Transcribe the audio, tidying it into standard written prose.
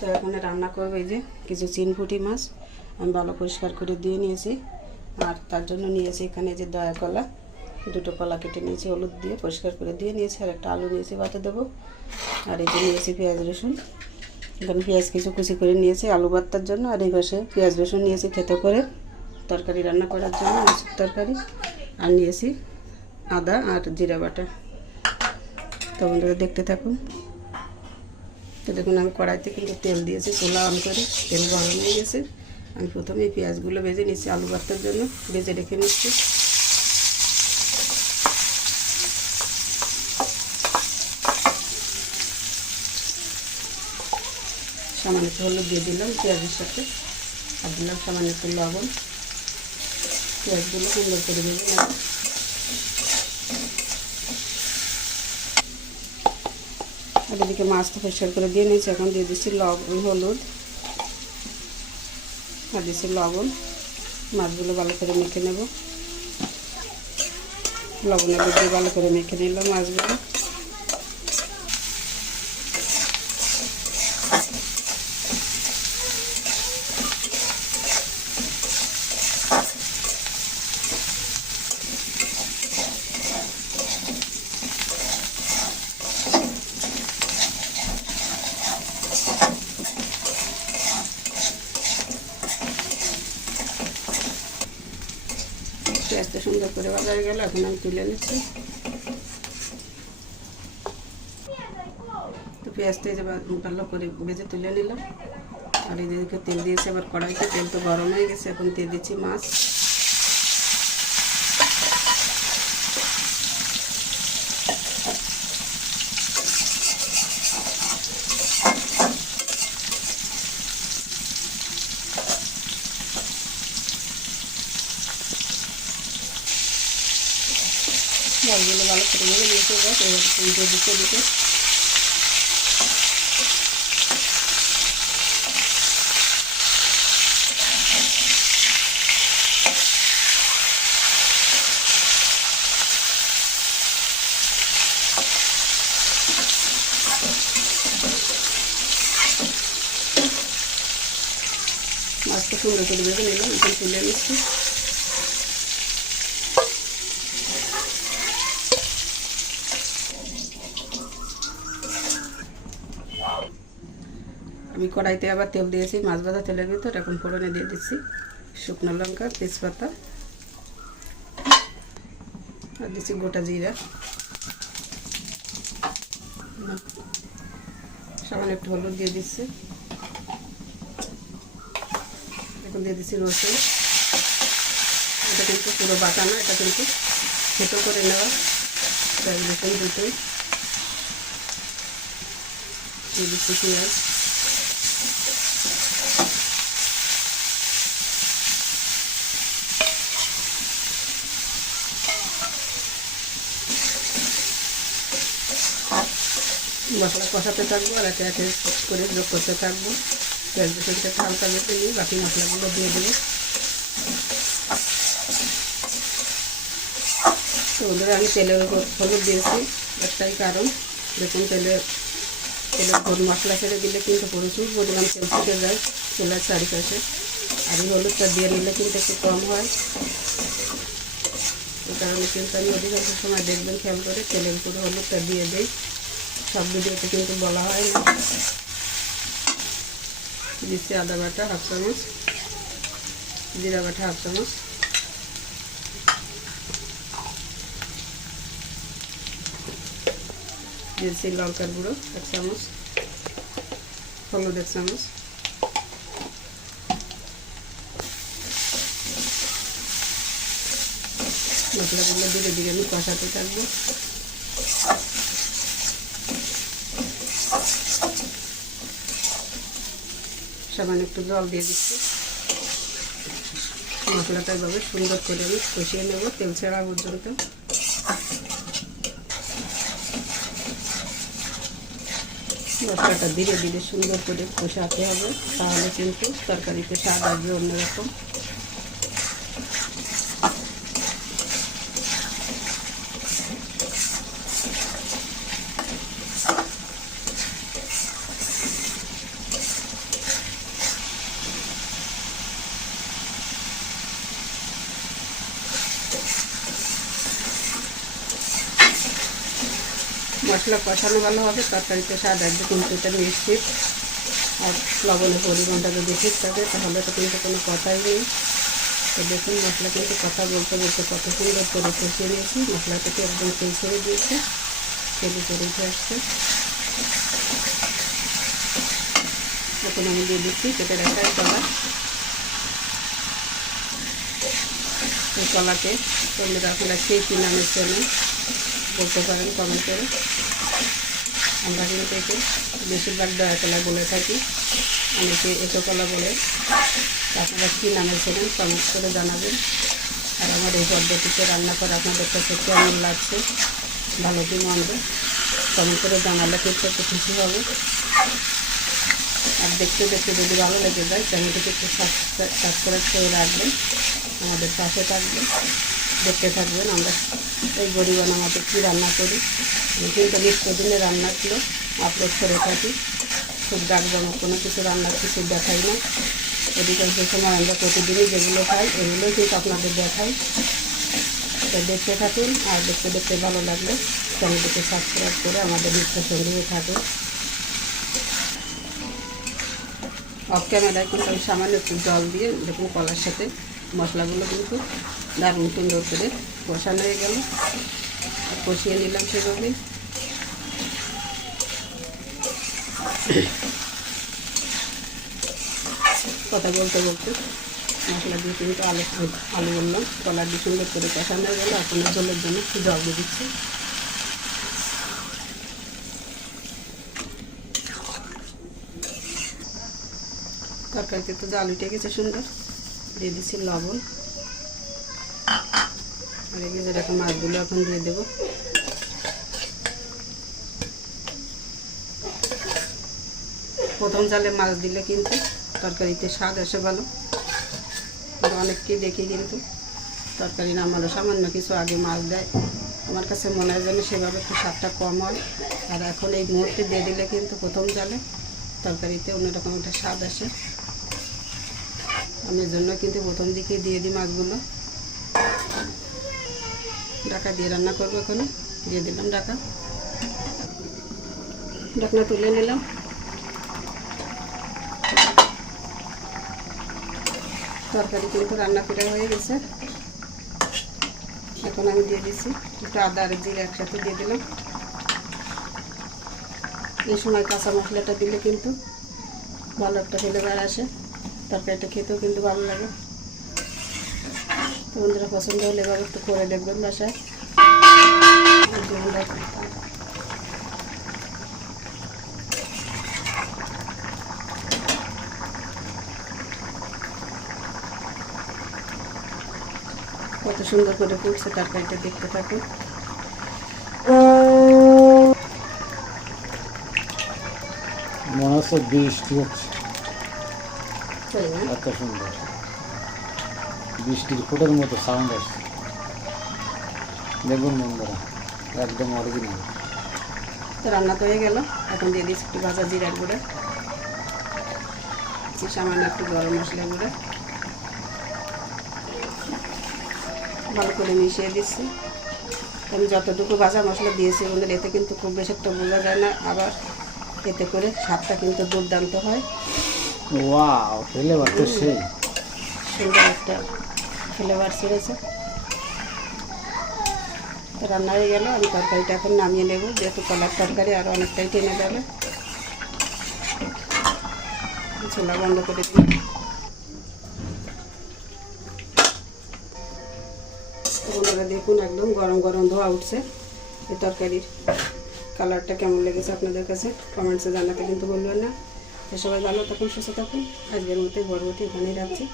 তো এখন রান্না করবো। এই যে কিছু চিনপুঁটি মাছ আমি ভালো পরিষ্কার করে দিয়ে নিয়েছি, আর তার জন্য নিয়েছি এখানে যে দয়া কলা, দুটো কলা কেটে নিয়েছি, হলুদ দিয়ে পরিষ্কার করে দিয়ে নিয়েছি, আর একটা আলু নিয়েছি বাটা দেবো। আর এই যে নিয়েছি পেঁয়াজ রসুন, এখানে পেঁয়াজ কিছু কুচি করে নিয়েছি আলু ভর্তার জন্য, আর এই পাশে পেঁয়াজ রসুন নিয়েছি থেতো করে তরকারি রান্না করার জন্য, মাছের তরকারি। আর নিয়েছি আদা আর জিরা বাটা। তো বন্ধুরা দেখতে থাকুন। তো দেখুন আমি কড়াইতে কিন্তু তেল দিয়েছি, চুলা অন করে তেল গরম হয়ে গেছে। আমি প্রথমে এই পেঁয়াজগুলো ভেজে নিচ্ছি, আলু ভর্তার জন্য ভেজে রেখে নিচ্ছি। সামান্য একটু হলুদ দিয়ে দিলাম পেঁয়াজের সাথে, আর দিলাম সামান্য একটু লবণ। পেঁয়াজগুলো সুন্দর করে ভেজে নেব। আর এদিকে মাছটা পরিষ্কার করে দিয়ে নিয়েছি, এখন দিয়ে দিচ্ছি হলুদ আর দিচ্ছি লবণ। মাছগুলো ভালো করে মেখে নেব, লবণের দিয়ে ভালো করে মেখে নিলাম মাছগুলো। পেঁয়াজটা সুন্দর করে ভাজা হয়ে গেল, এখন আমি তুলে নিচ্ছি। তো পেঁয়াজটা যে ভালো করে ভেজে তুলে নিলাম। আর এদিকে তেল দিয়েছি আবার কড়াইতে, তেল তো গরম হয়ে গেছে। এখন দিয়ে দিচ্ছি মাছ। মাছগুলো ভালো করে ভেজে নিয়েছি, এবার উল্টে দিতে মাছটা সুন্দর করে ভেজে নিলাম, এখন তুলে নিচ্ছি। আমি কড়াইতে আবার তেল দিয়েছি, মাছ ভাজা তেলের ভিতর। এখন ফোড়নে দিয়ে দিচ্ছি শুকনো লঙ্কা, তেজপাতা, আর দিচ্ছি গোটা জিরা, সামান্য একটু হলুদ দিয়ে দিচ্ছি। এখন দিয়ে দিচ্ছি রসুন। এটা কিন্তু পুরো বাটা না, এটা কিন্তু থেতো করে নেওয়া। রসুন দুটোই দিয়ে দিচ্ছি পেঁয়াজ। মশলা কষাতে থাকবো, আর একে একে করে যোগ করতে থাকবো। পেঁয়াজ রসুনটা হালকা বেটে নিয়ে বাকি মশলাগুলো দিয়ে দেবো। তো ওদের আমি তেলের উপর হলুদ দিয়েছি, একটাই কারণ, দেখুন তেলের উপর মশলা ছেড়ে দিলে কিন্তু প্রচুর পরিমাণ তেল ছেড়ে যায় চুলার চারিপাশে। আর এই হলুদটা দিয়ে নিলে কিন্তু একটু কম হয়। এই কারণে কিন্তু আমি অধিকাংশ সময় দেখবেন খেয়াল করে তেলের উপরে হলুদটা দিয়ে দিই। সব ভিডিওতে কিন্তু বলা হয় না। দিচ্ছি আদা বাটা হাফ চামচ, জিরা বাটা হাফ চামচ, দিচ্ছি লঙ্কার গুঁড়ো 1 চামচ, হলুদ 1 চামচ। মশলাগুলো ধীরে ধীরে আমি কষাতে থাকবো। সামান্য একটু জল দিয়ে দিচ্ছি। মশলাটা এভাবে সুন্দর করে আমি কষিয়ে নেব তেল ছাড়া পর্যন্ত। মশলাটা ধীরে ধীরে সুন্দর করে কষাতে হবে, তাহলে কিন্তু তরকারিতে স্বাদ আসবে অন্যরকম। মশলা কষানো ভালোভাবে তরকারিতে স্বাদ আসবে, কিন্তু এটা নিশ্চিত। আর লবণের পরিমাণটা যদি ঠিক থাকে তাহলে তো কিন্তু কোনো কথাই নেই। তো দেখুন মশলা কিন্তু কথা বলতে বলতে কত সুন্দর করে কষিয়ে নিয়েছি, মশলাটাকে একদম তেল ছেড়ে দিয়েছে, তেলে করে উঠে আসছে। এখন আমি দিয়ে দিচ্ছি কেটে রাখা কলা। এই কলাকে তোমরা আপনারা কে কী নামে চেনেন বলতে পারেন কমেন্ট করে। আমরা কিন্তু একে বেশিরভাগ দয়া কলা বলে থাকি, অনেকে এঁচো কলা বলে। আপনারা কী নামে চেনেন কমেন্ট করে জানাবেন। আর আমার এই পদ্ধতিতে রান্না করা আপনাদের কাছে কেমন লাগছে, ভালো কি মন্দ কমেন্ট করে জানালে কিন্তু একটু খুশি হবে। আর দেখতে দেখতে যদি ভালো লেগে যায় চ্যানেলটিকে একটু সাবস্ক্রাইব করে রাখবেন, আমাদের পাশে থাকবেন, দেখতে থাকবেন আমরা এই গরিবান আমাদের কী রান্না করি। আমি কিন্তু নিত্যদিনে রান্নাগুলো আপলোড করে থাকি, খুব জাঁকজমক কোনো কিছু রান্নার কিছু দেখাই না। অধিকাংশ সময় আমরা প্রতিদিনই যেগুলো খাই এগুলোই কিন্তু আপনাদের দেখাই। তো দেখতে থাকুন, আর দেখতে দেখতে ভালো লাগলে চ্যানেলটিকে সাবস্ক্রাইব করে আমাদের নিত্য সঙ্গী থাকুন। অফ ক্যামেরায় কিন্তু আমি সামান্য একটু জল দিয়ে দেখুন কলার সাথে মশলাগুলো কিন্তু দারুণ সুন্দর করে কষানো হয়ে গেল, কষিয়ে নিলাম সেভাবেই। কথা বলতে বলতে মশলা দিয়ে কিন্তু আলু বললাম কলা দিয়ে সুন্দর করে কষানো হয়ে গেলো। এখন জলের জন্য একটু জল দিয়ে দিচ্ছি। তরকারিতে তো জাল উঠে গেছে সুন্দর, দিয়ে দিচ্ছি লবণ। আর এই যে দেখো মাছগুলো এখন দিয়ে দেবো। প্রথম জালে মাছ দিলে কিন্তু তরকারিতে স্বাদ আসে ভালো। অনেককেই দেখি কিন্তু তরকারি নামানো সামান্য কিছু আগে মাছ দেয়, আমার কাছে মনে হয় যেন সেভাবে একটু স্বাদটা কম হয়। আর এখন এই মুহূর্তে দিয়ে দিলে কিন্তু প্রথম জালে তরকারিতে অন্যরকম একটা স্বাদ আসে। আমি এর জন্য কিন্তু প্রথম দিকে দিয়ে দিই মাছগুলো। ঢাকা দিয়ে রান্না করবো, এখানে দিয়ে দিলাম ঢাকা, ঢাকনা তুলে নিলাম। তরকারি কিন্তু রান্না করে হয়ে গেছে। এখন আমি দিয়ে দিচ্ছি একটু আদা আর জিরা একসাথে দিয়ে দিলাম। এই সময় কাঁচা মশলাটা দিলে কিন্তু ভালো একটা ফ্লেভার আসে, তরকারিটা খেতেও কিন্তু ভালো লাগে। তো বন্ধুরা পছন্দ হলে এভাবে একটু করে দেখবেন বাসায়। কত সুন্দর করে ফুটছে তরকারিটা, দেখতে থাকুন। মনে হচ্ছে বৃষ্টি হচ্ছে, এত সুন্দর বৃষ্টির ফোটার মতো সাউন্ড আসছে। দেখুন বন্ধুরা একদম অরিজিনাল। তো রান্না তো হয়ে গেল, এখন দিয়ে দিচ্ছি একটু ভাজা জিরার গুঁড়ো, সামান্য একটু গরম মশলা গুঁড়ো, ভালো করে মিশিয়ে দিচ্ছি। আমি যতটুকু ভাজা মশলা দিয়েছি বন্ধুরা এতে কিন্তু খুব বেশি একটা বোঝা যায় না, আবার এতে করে স্বাদটা কিন্তু দুর্দান্ত হয়। ওয়াও, ফ্লেভার তো সেই সুন্দর একটা ফ্লেভার ছেড়েছে। তো রান্না হয়ে গেল, আমি তরকারিটা এখন নামিয়ে নেব, যেহেতু কলার তরকারি আরও অনেকটাই টেনে যাবে। চুলা বন্ধ করে দিই। বন্ধুরা দেখুন একদম গরম গরম ধোয়া উঠছে। এই তরকারির কালারটা কেমন লেগেছে আপনাদের কাছে কমেন্টসে জানাতে কিন্তু বলবেন না। সবাই ভালো থাকুন, সুস্থ থাকুন। আজকের মতো পরবর্তী এখানেই রাখছি।